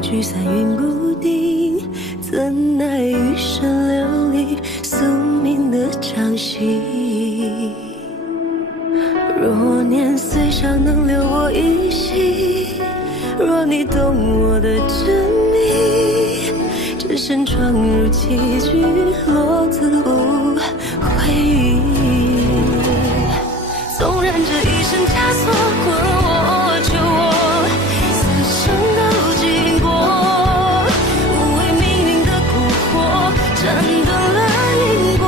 聚散云不定，怎奈余生流离，宿命的掌心。若年岁尚能留我一息，若你懂我的真秘，只身闯入棋局，落自无悔意。纵然这一生枷锁困我囚我，此生都经过，无畏命运的蛊惑，斩断了因果。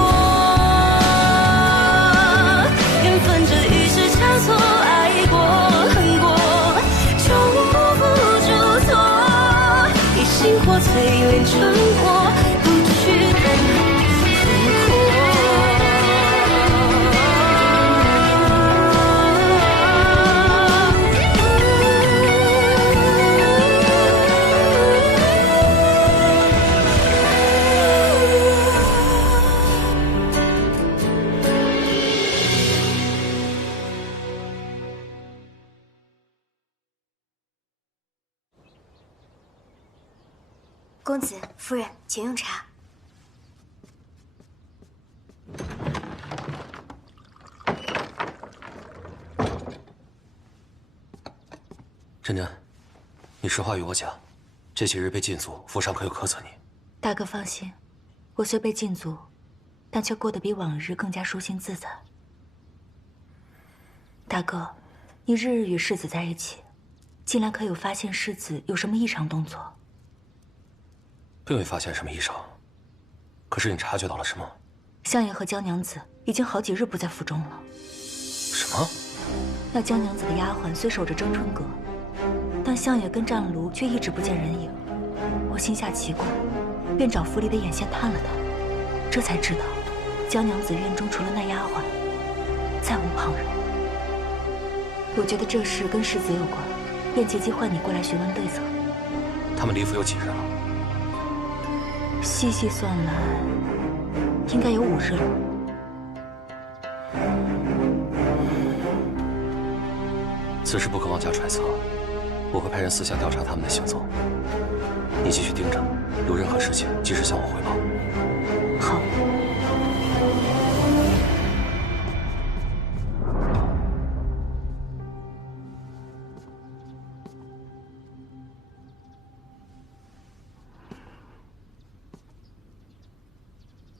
缘分这一世枷锁，爱过恨过，终不负嘱托，以星火淬炼成我，不去等苦阔。公子、夫人，请用茶。真真，你实话与我讲，这几日被禁足，府上可有苛责你？大哥放心，我虽被禁足，但却过得比往日更加舒心自在。大哥，你日日与世子在一起，近来可有发现世子有什么异常动作？并未发现什么异常，可是你察觉到了什么？相爷和江娘子已经好几日不在府中了。什么？那江娘子的丫鬟虽守着征春阁，但相爷跟湛卢却一直不见人影。我心下奇怪，便找府里的眼线探了探，这才知道江娘子院中除了那丫鬟，再无旁人。我觉得这事跟世子有关，便借机唤你过来询问对策。他们离府有几日了？细细算来，应该有5日了。此事不可妄加揣测，我会派人私下调查他们的行踪。你继续盯着，有任何事情及时向我汇报。好。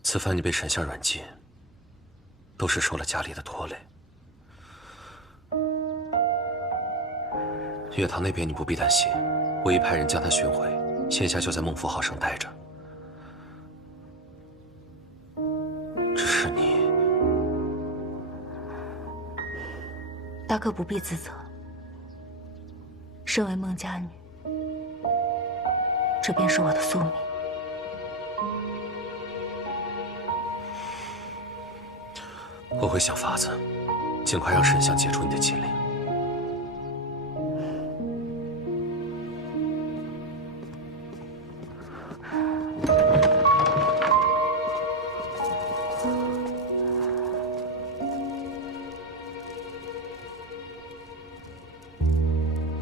此番你被沈相软禁，都是受了家里的拖累。月堂那边你不必担心，我已派人将他寻回，现下就在孟府好生待着。只是你，大哥不必自责。身为孟家女，这便是我的宿命。我会想法子，尽快让沈相解除你的禁令。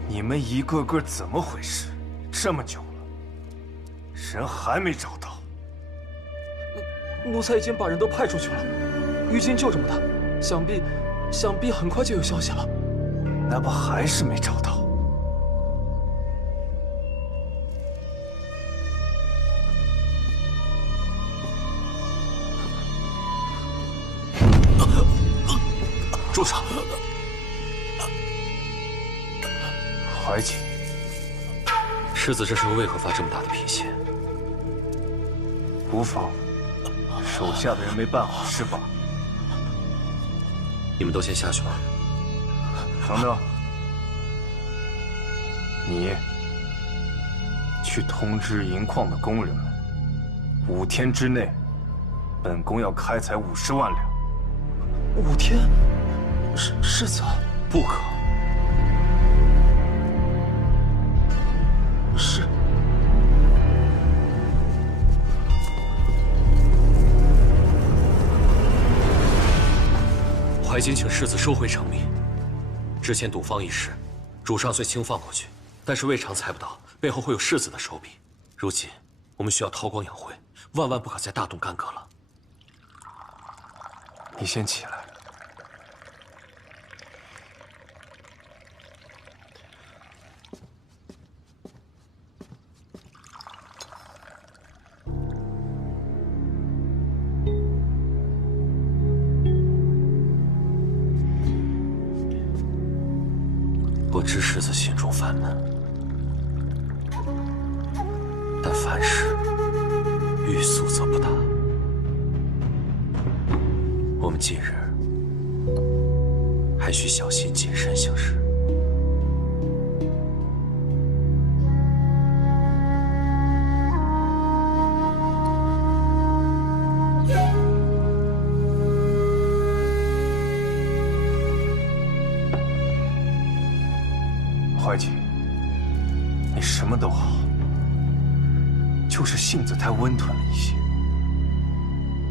你们一个个怎么回事？这么久了，人还没找到？奴才已经把人都派出去了。于今就这么大，想必很快就有消息了。那不还是没找到？住手！怀瑾，世子这时候为何发这么大的脾气？无妨，手下的人没办好事罢了。你们都先下去吧。等等，你去通知银矿的工人们，5天之内，本宫要开采50万两。5天？世子，不可。是。怀瑾请世子收回成命。之前赌坊一事，主上虽轻放过去，但是未尝猜不到背后会有世子的手笔。如今我们需要韬光养晦，万万不可再大动干戈了。你先起来。我知世子心中烦闷，但凡事欲速则不达。我们今日还需小心谨慎行事。怀瑾，你什么都好，就是性子太温吞了一些。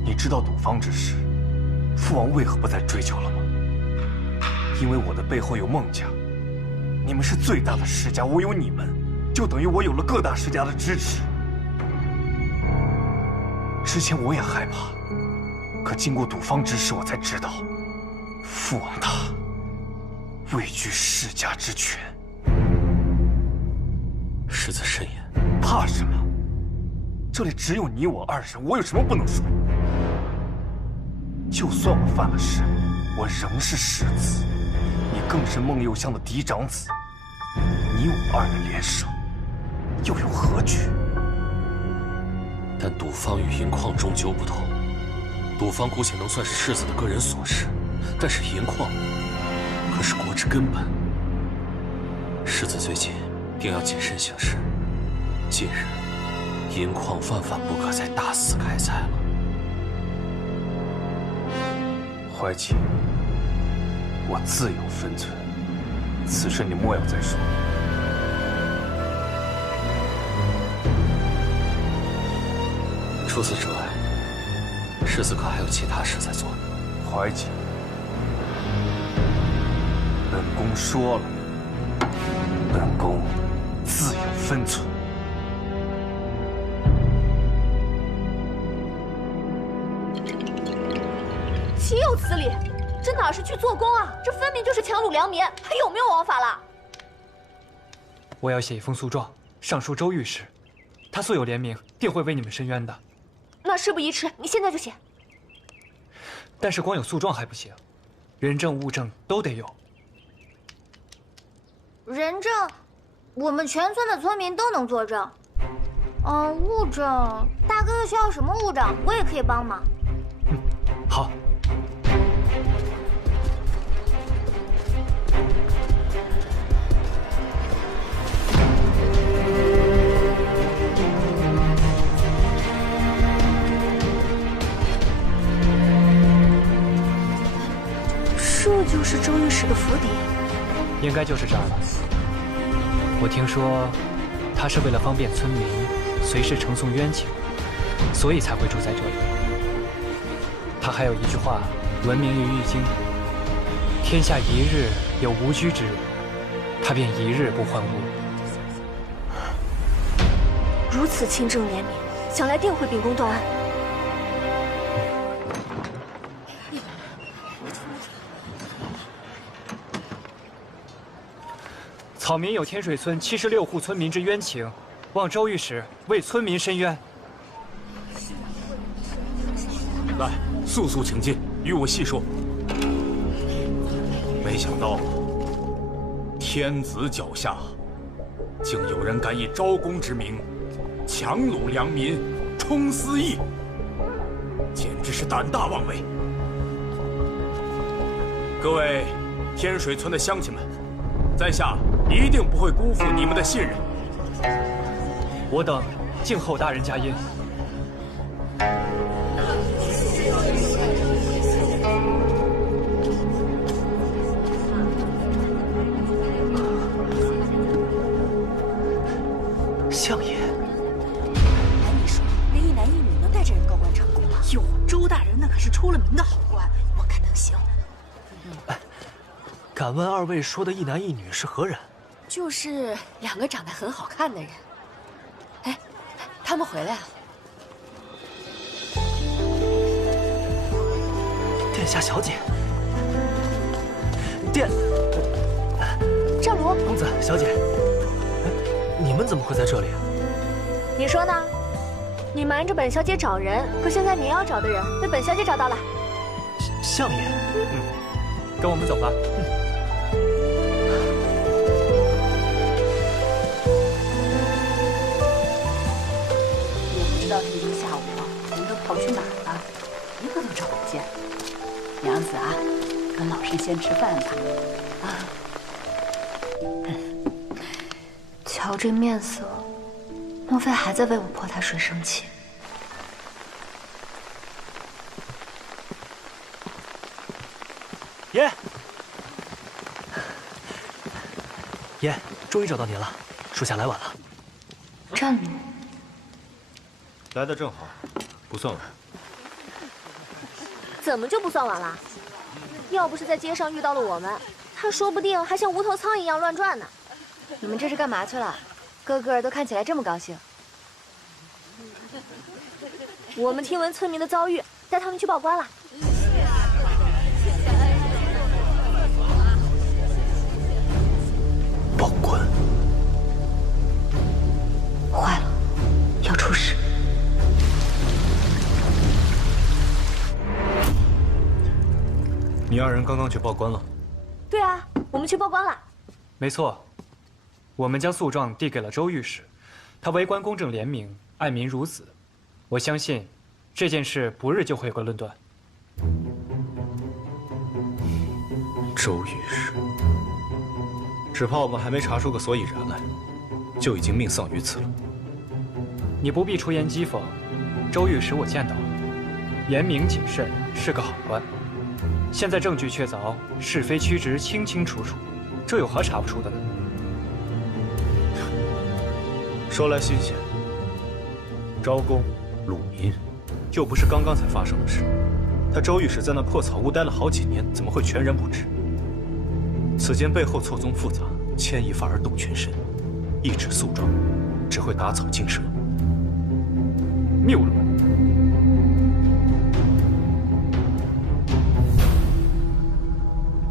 你知道赌坊之事，父王为何不再追究了吗？因为我的背后有孟家，你们是最大的世家，我有你们，就等于我有了各大世家的支持。之前我也害怕，可经过赌坊之事，我才知道，父王他畏惧世家之权。世子慎言。怕什么？这里只有你我二人，我有什么不能说？就算我犯了事，我仍是世子，你更是孟佑乡的嫡长子，你我二人联手，又有何惧？但赌坊与银矿终究不同，赌坊姑且能算是世子的个人琐事，但是银矿可是国之根本。世子最近定要谨慎行事。近日，银矿万万不可再大肆开采了。怀瑾，我自有分寸，此事你莫要再说。除此之外，世子可还有其他事在做呢？怀瑾，本宫说了，本宫自有分寸。岂有此理！这哪是去做工啊？这分明就是强掳良民，还有没有王法了？我要写一封诉状，上书周御史，他素有廉明，定会为你们伸冤的。那事不宜迟，你现在就写。但是光有诉状还不行，人证物证都得有。人证，我们全村的村民都能作证。物证，大哥哥需要什么物证，我也可以帮忙。好。这就是周御史的府邸，应该就是这儿了。我听说，他是为了方便村民随时呈送冤情，所以才会住在这里。他还有一句话，闻名于易经：天下一日有无居之日，他便一日不换屋。如此清正廉明，想来定会秉公断案。草民有天水村76户村民之冤情，望周御史为村民伸冤。来，速速请进，与我细说。没想到，天子脚下，竟有人敢以招公之名，强掳良民，充私义，简直是胆大妄为。各位天水村的乡亲们，在下一定不会辜负你们的信任。我等静候大人佳音。相爷，按你说，连一男一女能带着人告官成功吗？哟，周大人那可是出了名的好官，我看能行。敢问二位说的一男一女是何人？就是两个长得很好看的人。他们回来了。殿下小姐，战卢，公子小姐，你们怎么会在这里？你说呢？你瞒着本小姐找人，可现在你要找的人被本小姐找到了。相爷，跟我们走吧。也不知道这一个下午人都跑去哪儿了，一个都找不见。娘子啊，跟老身先吃饭吧。啊，瞧这面色，莫非还在为我泼他水生气？爷，终于找到您了，属下来晚了。战卢，来的正好，不算晚。怎么就不算晚了？要不是在街上遇到了我们，他说不定还像无头苍蝇一样乱转呢。你们这是干嘛去了？个个都看起来这么高兴。我们听闻村民的遭遇，带他们去报官了。报官？坏了，要出事！你二人刚刚去报官了？对啊，我们去报官了。没错，我们将诉状递给了周御史，他为官公正廉明，爱民如子。我相信，这件事不日就会有个论断。周御史，只怕我们还没查出个所以然来，就已经命丧于此了。你不必出言讥讽，周御史我见到了，严明谨慎，是个好官。现在证据确凿，是非曲直清清楚楚，这有何查不出的呢？说来新鲜，昭公、鲁民，又不是刚刚才发生的事。他周御史在那破草屋待了好几年，怎么会全然不知？此间背后错综复杂，牵一发而动全身，一纸诉状，只会打草惊蛇。谬论！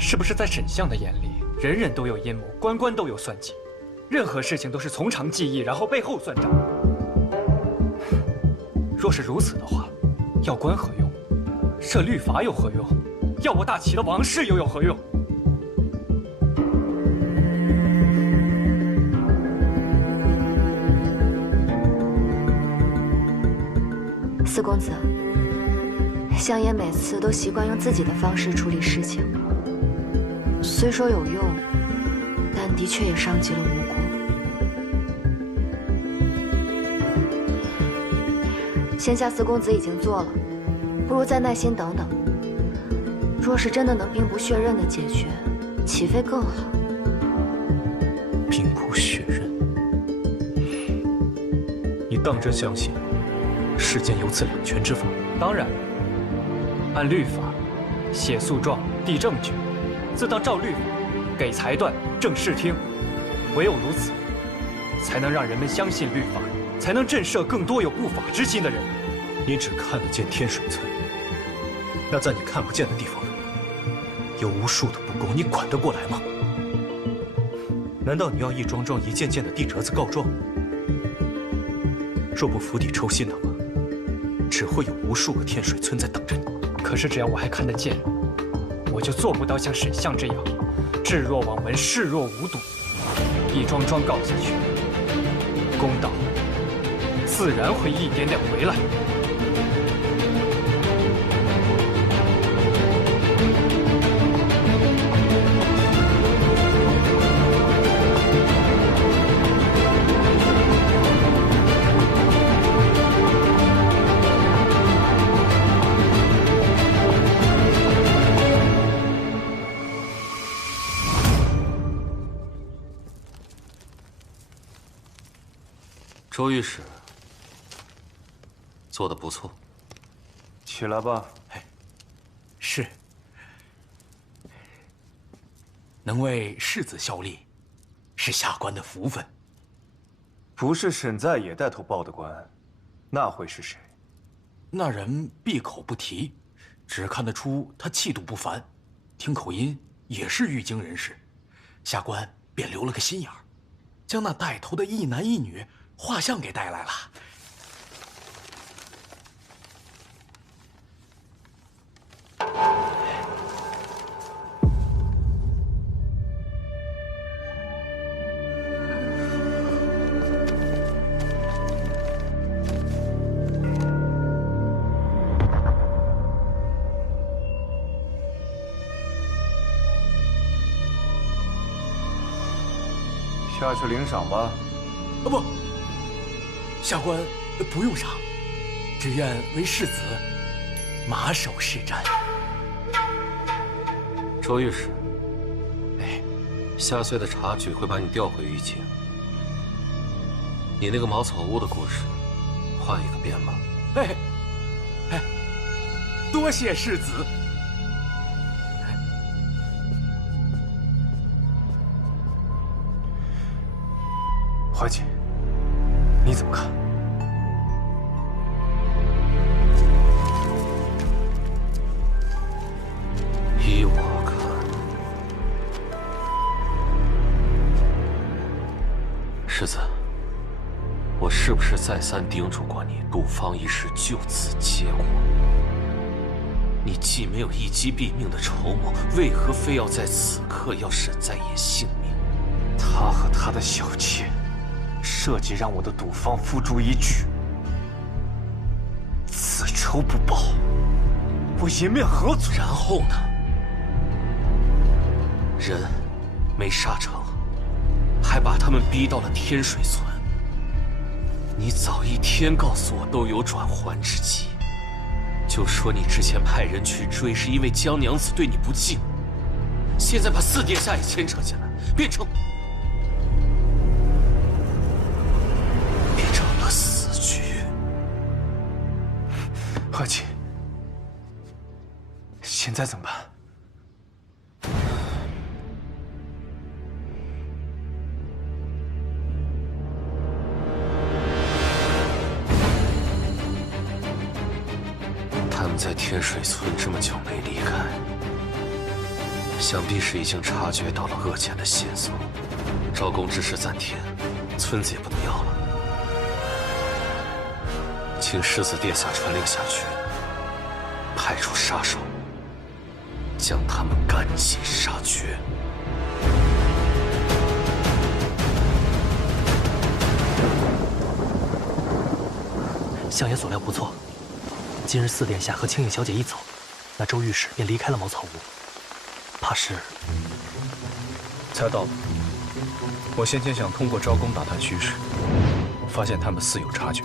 是不是在沈相的眼里，人人都有阴谋，官官都有算计，任何事情都是从长计议，然后背后算账？若是如此的话，要官何用？设律法有何用？要我大齐的王室又有何用？四公子，相爷每次都习惯用自己的方式处理事情，虽说有用，但的确也伤及了无辜。现下四公子已经做了，不如再耐心等等。若是真的能兵不血刃的解决，岂非更好？兵不血刃，你当真相信世间有此两全之法？当然，按律法，写诉状、递证据，自当照律法，给裁断、正视听。唯有如此，才能让人们相信律法，才能震慑更多有不法之心的人。你只看得见天水村，那在你看不见的地方，有无数的不公，你管得过来吗？难道你要一桩桩、一件件的递折子告状？若不釜底抽薪的话，只会有无数个天水村在等着你。可是只要我还看得见，我就做不到像沈相这样，置若罔闻，视若无睹。一桩桩告下去，公道自然会一点点回来。周御史做得不错，起来吧。是。能为世子效力，是下官的福分。不是沈在野带头报的官，那会是谁？那人闭口不提，只看得出他气度不凡，听口音也是玉京人士。下官便留了个心眼儿，将那带头的一男一女画像给带来了。下去领赏吧。不，下官不用赏，只愿为世子马首是瞻。周御史，哎，下岁的察举会把你调回玉京。你那个茅草屋的故事，换一个编吧。哎，多谢世子。怀瑾，你怎么看？依我看，世子，我是不是再三叮嘱过你，赌坊一事就此结果？你既没有一击毙命的筹谋，为何非要在此刻要沈在野性命？他和他的小妾设计让我的赌坊付诸一炬，此仇不报，我颜面何存？然后呢？人没杀成，还把他们逼到了天水村。你早一天告诉我都有转圜之机，就说你之前派人去追是因为江娘子对你不敬，现在把四殿下也牵扯进来，变成了死局。怀瑾，现在怎么办？他们在天水村这么久没离开，想必是已经察觉到了恶简的线索。招工之事暂停，村子也不能要了。请世子殿下传令下去，派出杀手，将他们赶尽杀绝。相爷所料不错，今日四殿下和青影小姐一走，那周御史便离开了茅草屋，怕是……猜到了。我先前想通过招工打探虚实，发现他们似有察觉。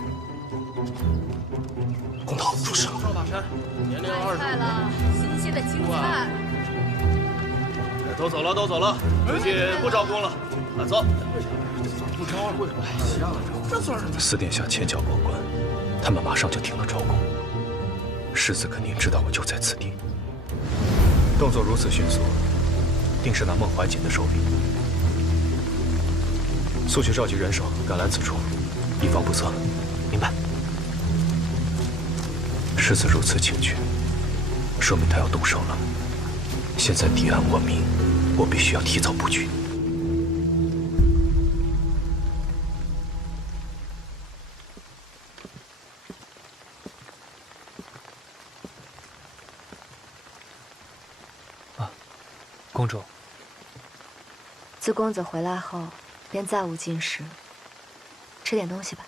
公道出事了！赵大山，年龄20。菜了，新鲜的青菜。都走了，都走了，回去不招工了。走。不招会瞎了，这算是？四殿下前脚过关，他们马上就停了招工。世子肯定知道我就在此地，动作如此迅速，定是那孟怀瑾的手笔。速去召集人手，赶来此处，以防不测。明白。世子如此警觉，说明他要动手了。现在敌暗我明，我必须要提早布局。公主，自公子回来后，便再无进食。吃点东西吧。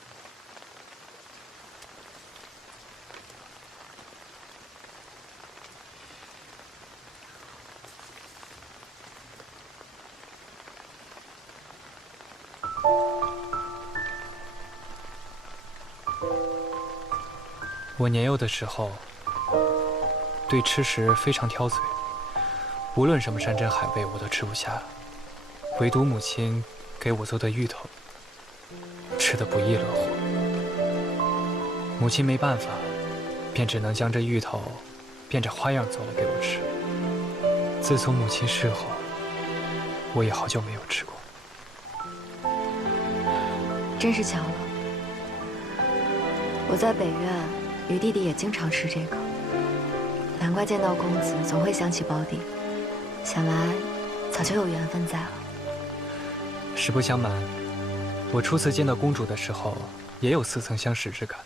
我年幼的时候，对吃食非常挑嘴，无论什么山珍海味我都吃不下，唯独母亲给我做的芋头，吃得不亦乐乎。母亲没办法，便只能将这芋头变着花样做了给我吃。自从母亲逝后，我也好久没有吃过。真是巧了，我在北院，与弟弟也经常吃这个，难怪见到公子总会想起胞弟，想来早就有缘分在了。实不相瞒，我初次见到公主的时候，也有似曾相识之感。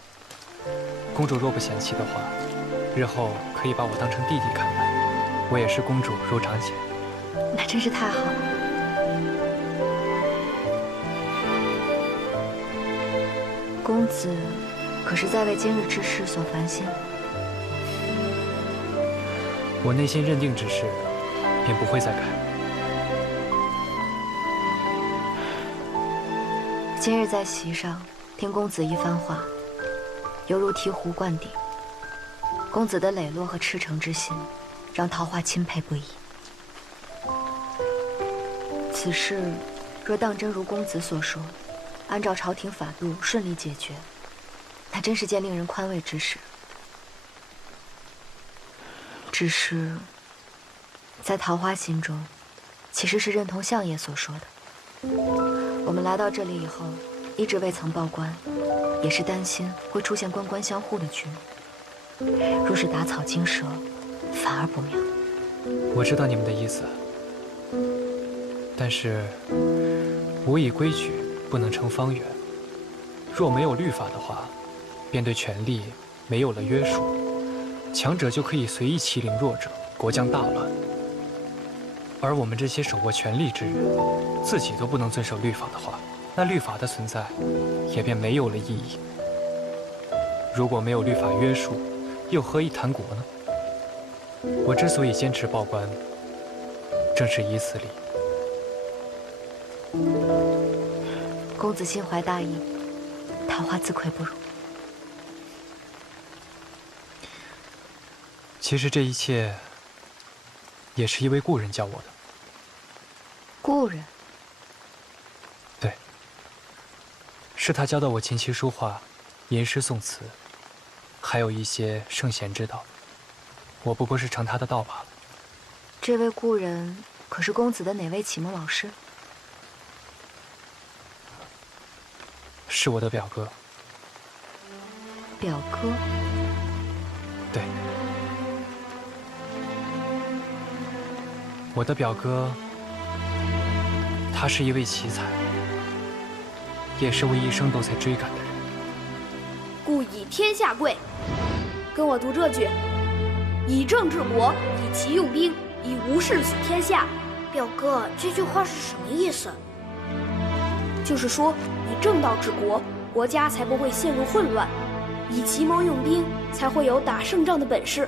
公主若不嫌弃的话，日后可以把我当成弟弟看待，我也是公主如长姐。那真是太好了。公子可是在为今日之事所烦心？我内心认定之事，便不会再改。今日在席上听公子一番话，犹如醍醐灌顶。公子的磊落和赤诚之心，让桃花钦佩不已。此事若当真如公子所说，按照朝廷法度顺利解决，那真是件令人宽慰之事。只是，在桃花心中，其实是认同相爷所说的。我们来到这里以后，一直未曾报官，也是担心会出现官官相护的局面。若是打草惊蛇，反而不妙。我知道你们的意思，但是吾以规矩不能成方圆。若没有律法的话，便对权力没有了约束，强者就可以随意欺凌弱者，国将大乱。而我们这些手握权力之人，自己都不能遵守律法的话，那律法的存在也便没有了意义。如果没有律法约束，又何以谈国呢？我之所以坚持报官，正是以此理。公子心怀大义，桃花自愧不如。其实这一切，也是一位故人教我的。故人？对，是他教导我琴棋书画、吟诗宋词，还有一些圣贤之道。我不过是承他的道罢了。这位故人可是公子的哪位启蒙老师？是我的表哥。表哥？对。我的表哥，他是一位奇才，也是我一生都在追赶的人。故以天下贵。跟我读这句：以政治国，以其用兵，以无事许天下。表哥，这句话是什么意思？就是说，以正道治国，国家才不会陷入混乱；以奇谋用兵，才会有打胜仗的本事；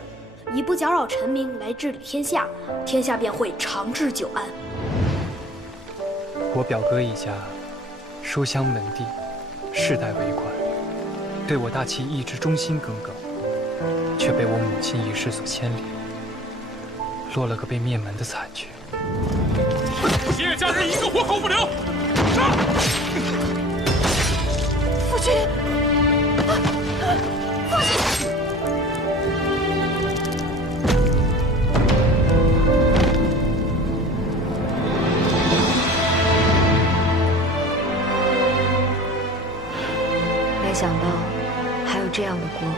以不搅扰臣民来治理天下，天下便会长治久安。我表哥一家，书香门第，世代为官，对我大齐一直忠心耿耿，却被我母亲一事所牵连，落了个被灭门的惨局。谢家人一个活口不留！杀！父亲，父亲！没想到还有这样的国王。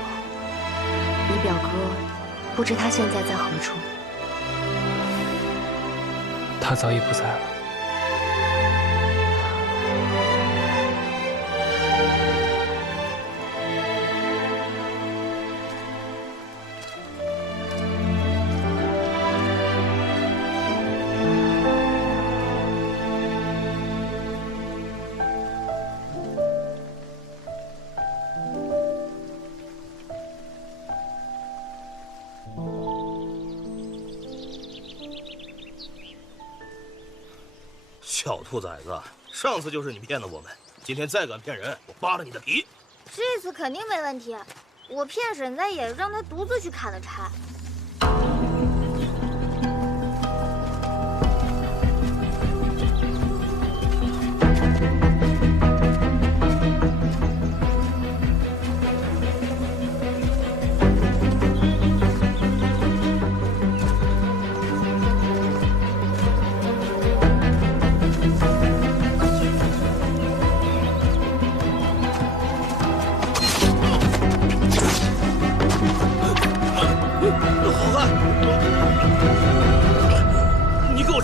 你表哥，不知他现在在何处？他早已不在了。小兔崽子，上次就是你骗的我们，今天再敢骗人，我扒了你的皮！这次肯定没问题，我骗沈在野，让他独自去砍了柴。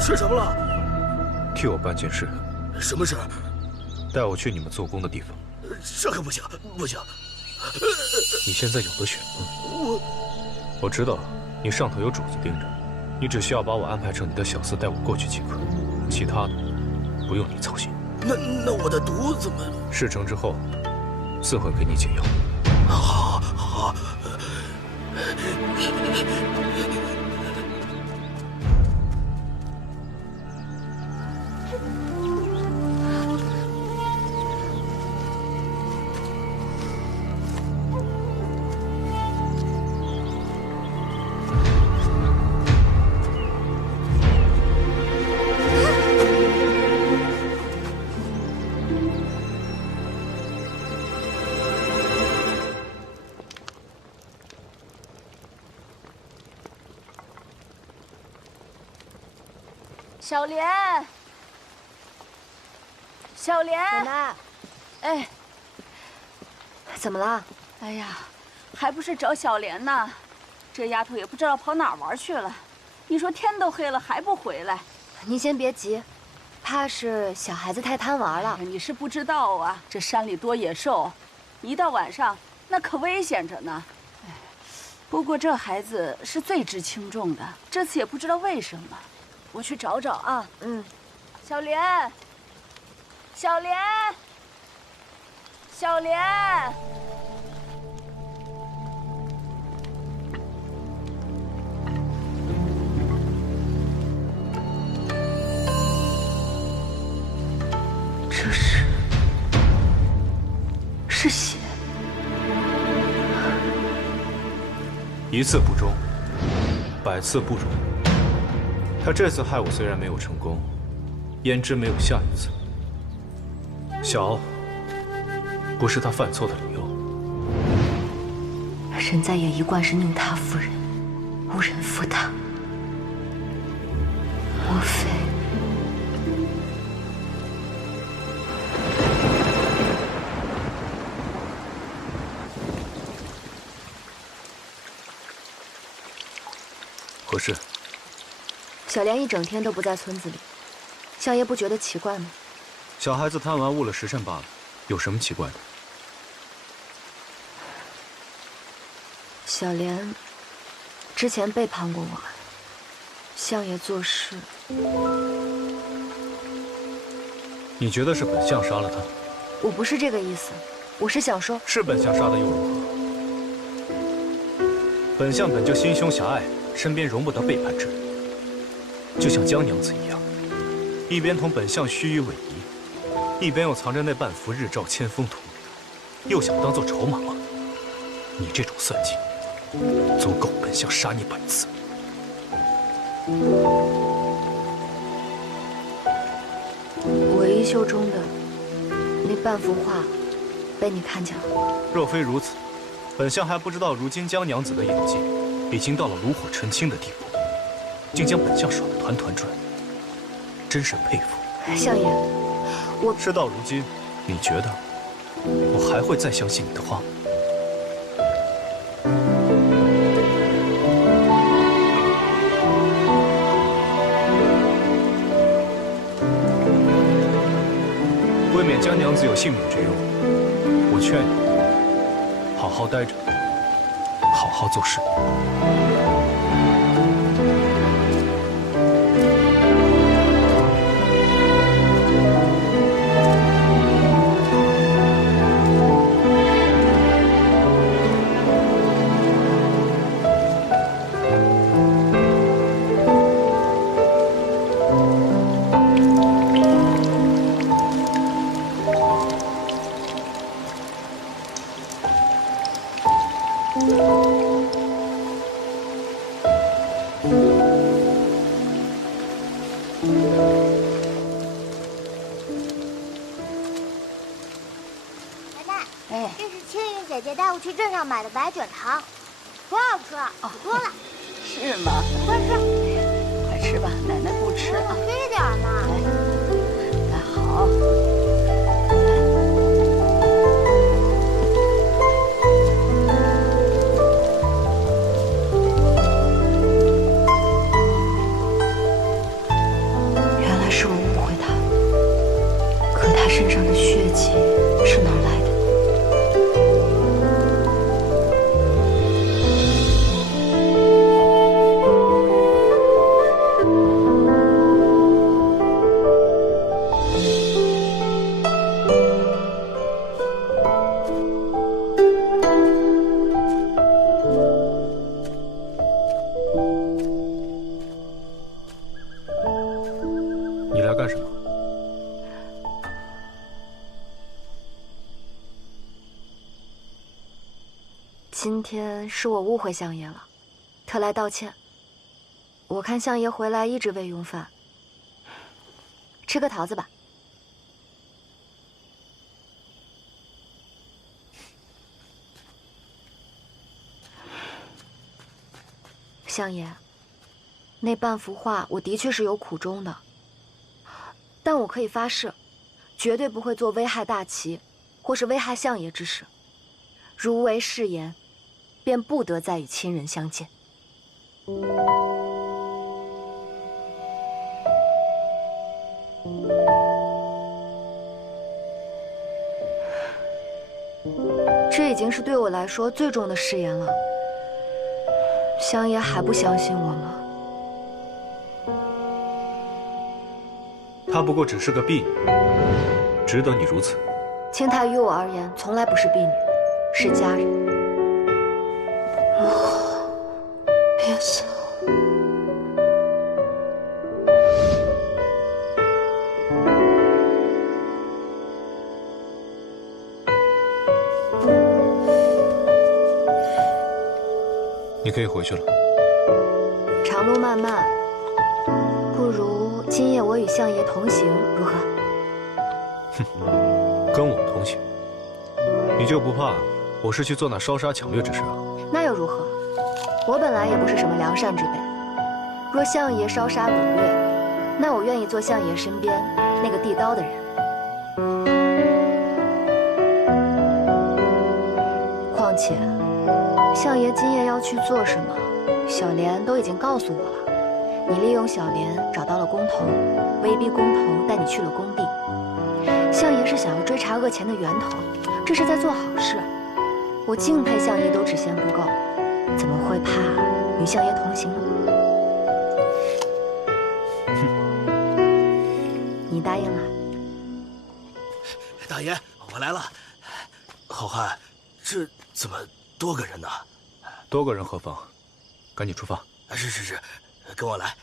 吃什么了？替我办件事。什么事？带我去你们做工的地方。这可不行，不行！你现在有的选吗？我知道，你上头有主子盯着，你只需要把我安排成你的小厮，带我过去即可，其他的不用你操心。那我的毒怎么？事成之后，自会给你解药。好，好。小莲，小莲，奶奶，哎，怎么了？哎呀，还不是找小莲呢，这丫头也不知道跑哪儿玩去了。你说天都黑了还不回来？您先别急，怕是小孩子太贪玩了。你是不知道啊，这山里多野兽，一到晚上那可危险着呢。哎，不过这孩子是最知轻重的，这次也不知道为什么。我去找找啊。嗯，小莲，小莲，小莲，这是血。一次不忠，百次不容。他这次害我虽然没有成功，焉知没有下一次？小敖不是他犯错的理由。沈在也一贯是宁他夫人，无人负他。莫非？何事？小莲一整天都不在村子里，相爷不觉得奇怪吗？小孩子贪玩误了时辰罢了，有什么奇怪的？小莲之前背叛过我们，相爷做事，你觉得是本相杀了他？我不是这个意思，我是想说，是本相杀的又如何？本相本就心胸狭隘，身边容不得背叛之人，就像江娘子一样，一边同本相虚与委蛇，一边又藏着那半幅日照千峰图，又想当做筹码吗？你这种算计，足够本相杀你100次。我衣袖中的那半幅画，被你看见了。若非如此，本相还不知道如今江娘子的演技已经到了炉火纯青的地步，竟将本相耍得团团转，真是佩服。相爷，我事到如今，你觉得我还会再相信你的话吗？未免江娘子有性命之忧，我劝你好好待着，好好做事。姐姐带我去镇上买的白卷糖，多好吃啊！可多了。是吗？快吃，快吃吧，奶奶不吃啊。吃一点嘛。那好。今天是我误会相爷了，特来道歉。我看相爷回来一直未用饭，吃个桃子吧。相爷，那半幅画我的确是有苦衷的，但我可以发誓，绝对不会做危害大齐或是危害相爷之事。如违誓言，便不得再与亲人相见。这已经是对我来说最重的誓言了。相爷还不相信我吗？她不过只是个婢女，值得你如此。青苔于我而言，从来不是婢女，是家人。别走。你可以回去了。长路漫漫，不如今夜我与相爷同行，如何？哼，跟我同行，你就不怕我是去做那烧杀抢掠之事啊？那又如何？我本来也不是什么良善之辈，若相爷烧杀掳掠，那我愿意做相爷身边那个递刀的人。况且，相爷今夜要去做什么，小莲都已经告诉我了。你利用小莲找到了工头，威逼工头带你去了工地。相爷是想要追查恶钱的源头，这是在做好事。我敬佩相爷都只嫌不够，怎么会怕与相爷同行呢？你答应了？大爷，我来了。好汉，这怎么多个人呢？多个人何妨？赶紧出发。是，跟我来。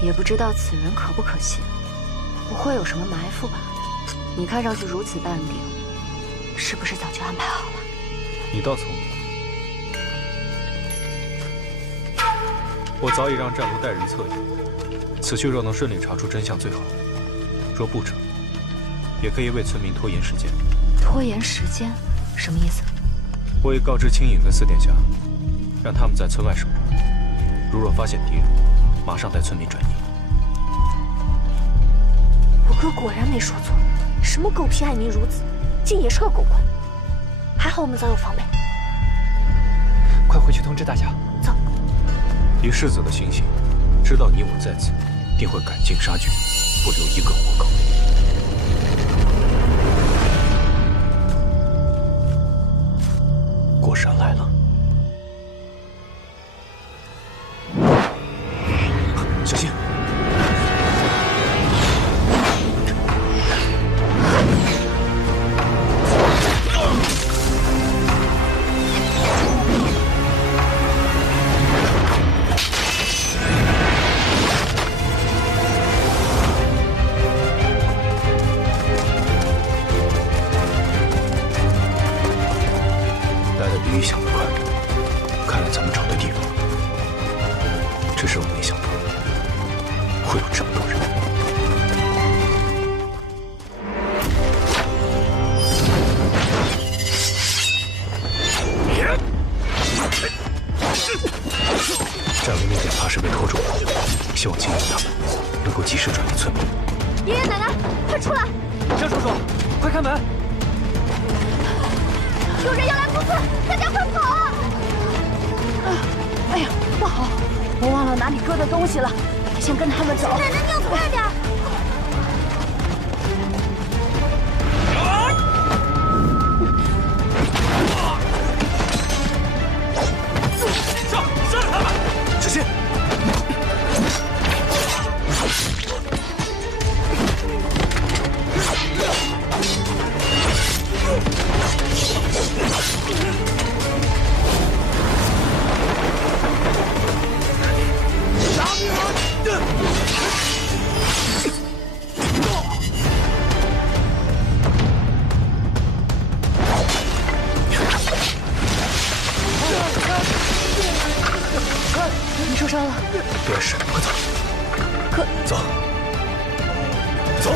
也不知道此人可不可信，不会有什么埋伏吧？你看上去如此淡定，是不是早就安排好了？你倒聪明。我早已让战卢带人策应，此去若能顺利查出真相最好，若不成，也可以为村民拖延时间。拖延时间？什么意思？我已告知青影跟四殿下，让他们在村外守着，如若发现敌人，马上带村民转移。我哥果然没说错，什么狗屁爱民孺子，竟也是个狗官。还好我们早有防备。快回去通知大家。走。以世子的心性，知道你我在此，定会赶尽杀绝，不留一个活口。果然来了。小心！来的比预想的快，看来咱们找对地方了。只是我没想到会有这么多人。战卢那点怕是被拖住了，希望青影他们能够及时转移村民。爷爷奶奶，快出来！张叔叔，快开门！有人要来屠村，大家快跑啊！哎呀，不好，我忘了拿你哥的东西了，先跟他们走。奶奶，你要快点！杀了他们！小心！受伤了。别事，快走。可走，走。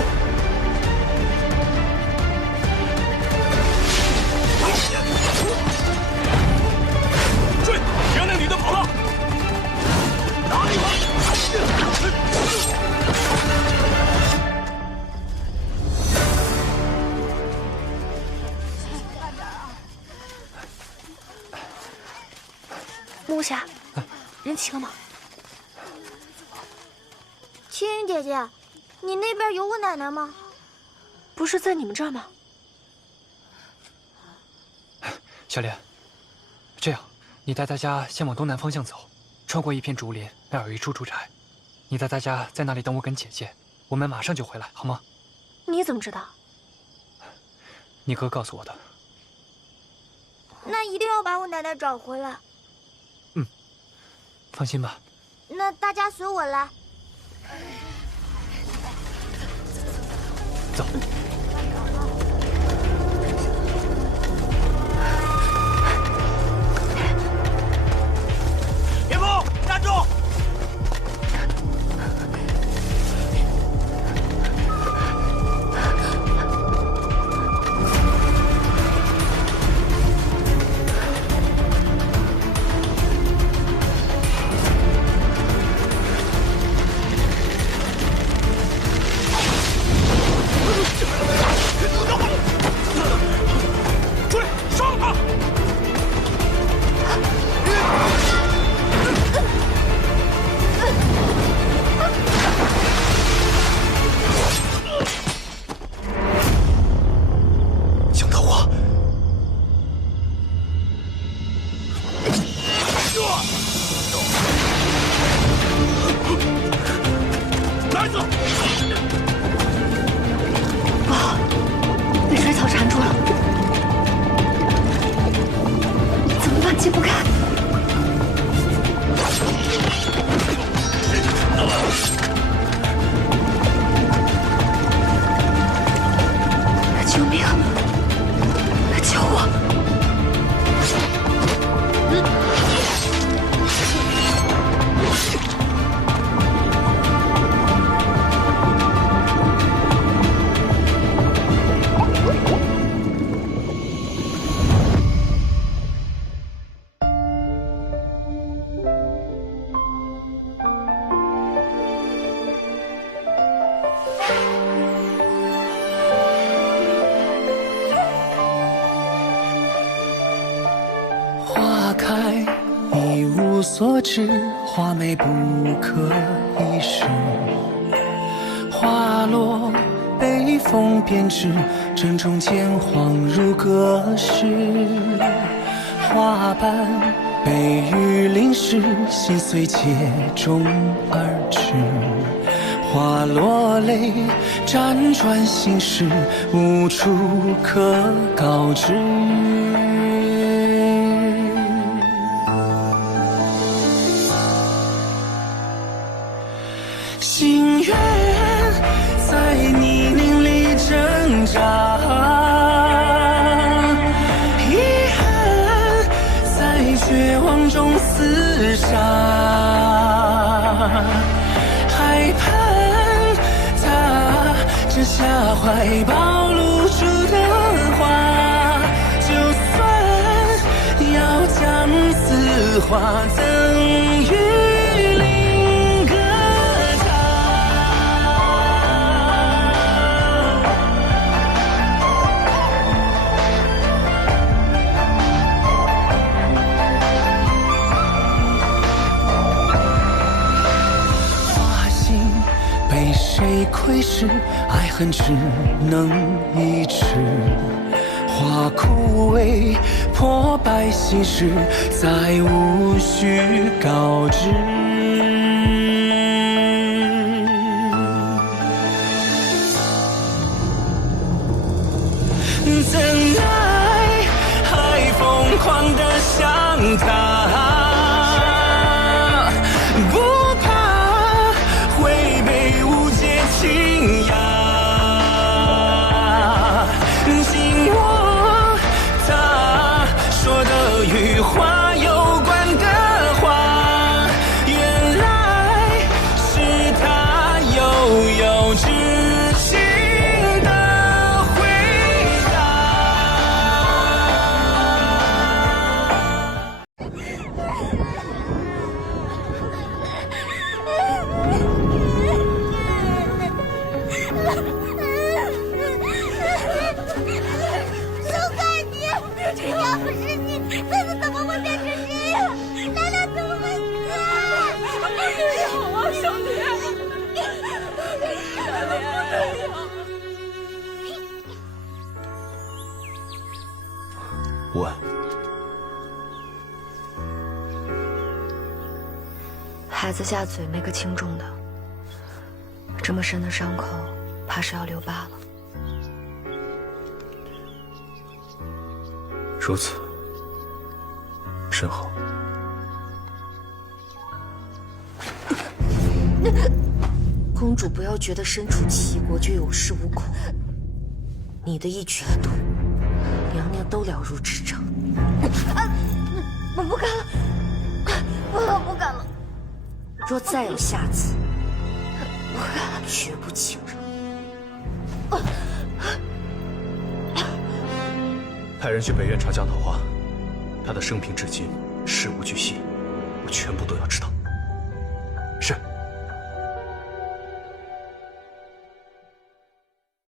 追！别让那女的跑了！打你吧！木霞，人齐了吗？青云姐姐，你那边有我奶奶吗？不是在你们这儿吗？小莲，这样，你带大家先往东南方向走，穿过一片竹林，那儿有一处住宅，你带大家在那里等我跟姐姐，我们马上就回来，好吗？你怎么知道？你哥告诉我的。那一定要把我奶奶找回来。放心吧。那大家随我来。走。别跑！站住！所知，花美不可一世。花落北风便知，正中间黄如隔世。花瓣被雨淋湿，心碎接踵而至。花落泪，辗转心事，无处可告知。心愿在泥泞里挣扎，遗憾在绝望中厮杀，害盼他摘下怀抱露出的花，就算要将此花赠予。谁窥视，爱恨只能一尺。花枯萎，破败心事，再无需告知。怎奈还疯狂地想他。轻压，紧握他说的与花有关的话，愿要不是你，菜菜怎么会变成这样？娜娜怎么会死啊？没有啊，小莲，问，孩子下嘴没个轻重的，这么深的伤口，怕是要留疤了。如此，甚好。公主不要觉得身处齐国就有恃无恐，你的一举一动，娘娘都了如指掌。我不敢了，我不敢了。若再有下次，我绝不轻饶。派人去北院查江桃花，他的生平至今事无巨细，我全部都要知道。